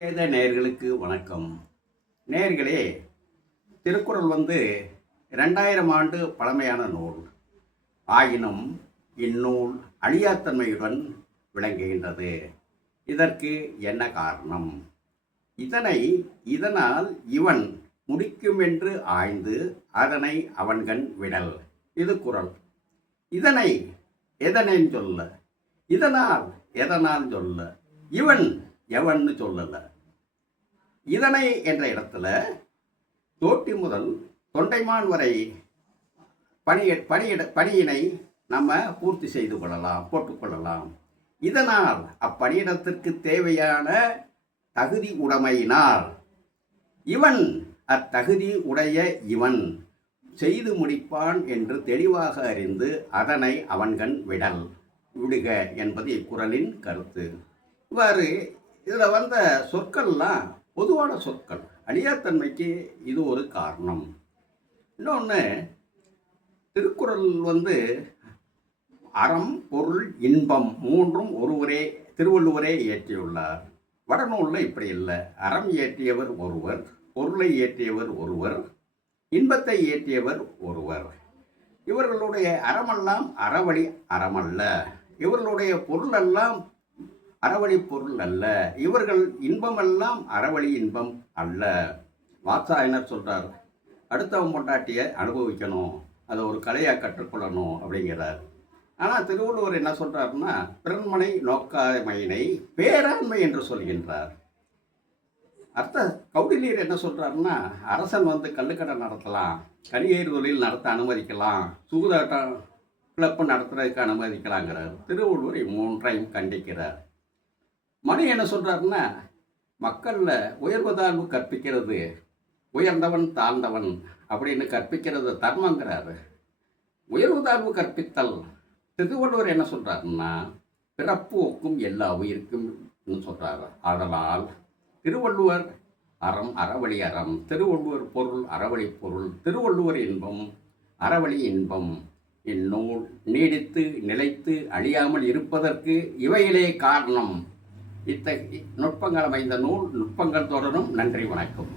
நேயர்களுக்கு வணக்கம். நேயர்களே, திருக்குறள் 2000 ஆண்டு பழமையான நூல். ஆயினும் இந்நூல் அழியாத்தன்மையுடன் விளங்குகின்றது. இதற்கு என்ன காரணம்? இதனால் இவன் முடிக்குமென்று ஆய்ந்து அதனை அவன்கண் விடல். இது குறள். இதனை எதனேன் சொல்ல, இதனால் எதனால் சொல்ல, இவன் எவன்னு சொல்லல. இதனை என்ற இடத்துல தோட்டி முதல் தொண்டைமான் வரை பணியினை நம்ம பூர்த்தி செய்து கொள்ளலாம், போட்டுக்கொள்ளலாம். இதனால் அப்பணியிடத்திற்கு தேவையான தகுதி உடைமையினால் இவன் அத்தகுதி உடைய இவன் செய்து முடிப்பான் என்று தெளிவாக அறிந்து அதனை அவன்கண் விடுக என்பது இக்குறளின் கருத்து. இவ்வாறு இதில் வந்த சொற்கள்லாம் பொதுவான சொற்கள். அழியாத்தன்மைக்கு இது ஒரு காரணம். இன்னொன்று, திருக்குறள் அறம், பொருள், இன்பம் மூன்றும் திருவள்ளுவரே இயற்றியுள்ளார். வடநூலில் இப்படி இல்லை. அறம் இயற்றியவர் ஒருவர், பொருளை இயற்றியவர் ஒருவர், இன்பத்தை இயற்றியவர் ஒருவர். இவர்களுடைய அறமெல்லாம் அறவழி அறமல்ல, இவர்களுடைய பொருளெல்லாம் அறவழி பொருள் அல்ல, இவர்கள் இன்பமெல்லாம் அறவழி இன்பம் அல்ல. வாத்சாயனர் சொல்கிறார், அடுத்தவன் பொண்டாட்டியை அனுபவிக்கணும், அதை ஒரு கலையாக கற்றுக்கொள்ளணும் அப்படிங்கிறார். ஆனால் திருவள்ளுவர் என்ன சொல்கிறாருன்னா, பிறன்மனை நோக்காமையினை பேராண்மை என்று சொல்கின்றார். கௌடில்யர் என்ன சொல்கிறாருன்னா, அரசன் கள்ளுக்கடை நடத்தலாம், கனியேறு தொழில் நடத்த அனுமதிக்கலாம், சூதாட்டம் கிளப்பு நடத்துறதுக்கு அனுமதிக்கலாங்கிறார். திருவள்ளுவர் மூன்றையும் கண்டிக்கிறார். மணி என்ன சொல்கிறாருன்னா, மக்களில் உயர்வு தாழ்வு கற்பிக்கிறது, உயர்ந்தவன் தாழ்ந்தவன் அப்படின்னு கற்பிக்கிறது தர்மங்கிறாரு. உயர்வு தாழ்வு கற்பித்தல். திருவள்ளுவர் என்ன சொல்கிறாருன்னா, பிறப்பு ஒக்கும் எல்லா உயிருக்கும் சொல்கிறார். ஆதலால் திருவள்ளுவர் அறம் அறவழி அறம், திருவள்ளுவர் பொருள் அறவழி பொருள், திருவள்ளுவர் இன்பம் அறவழி இன்பம். இந்நூல் நீடித்து நிலைத்து அழியாமல் இருப்பதற்கு இவைகளே காரணம். இத்தகைய நுட்பங்கள் அமைந்த நூல். நுட்பங்கள் தொடரும். நன்றி, வணக்கம்.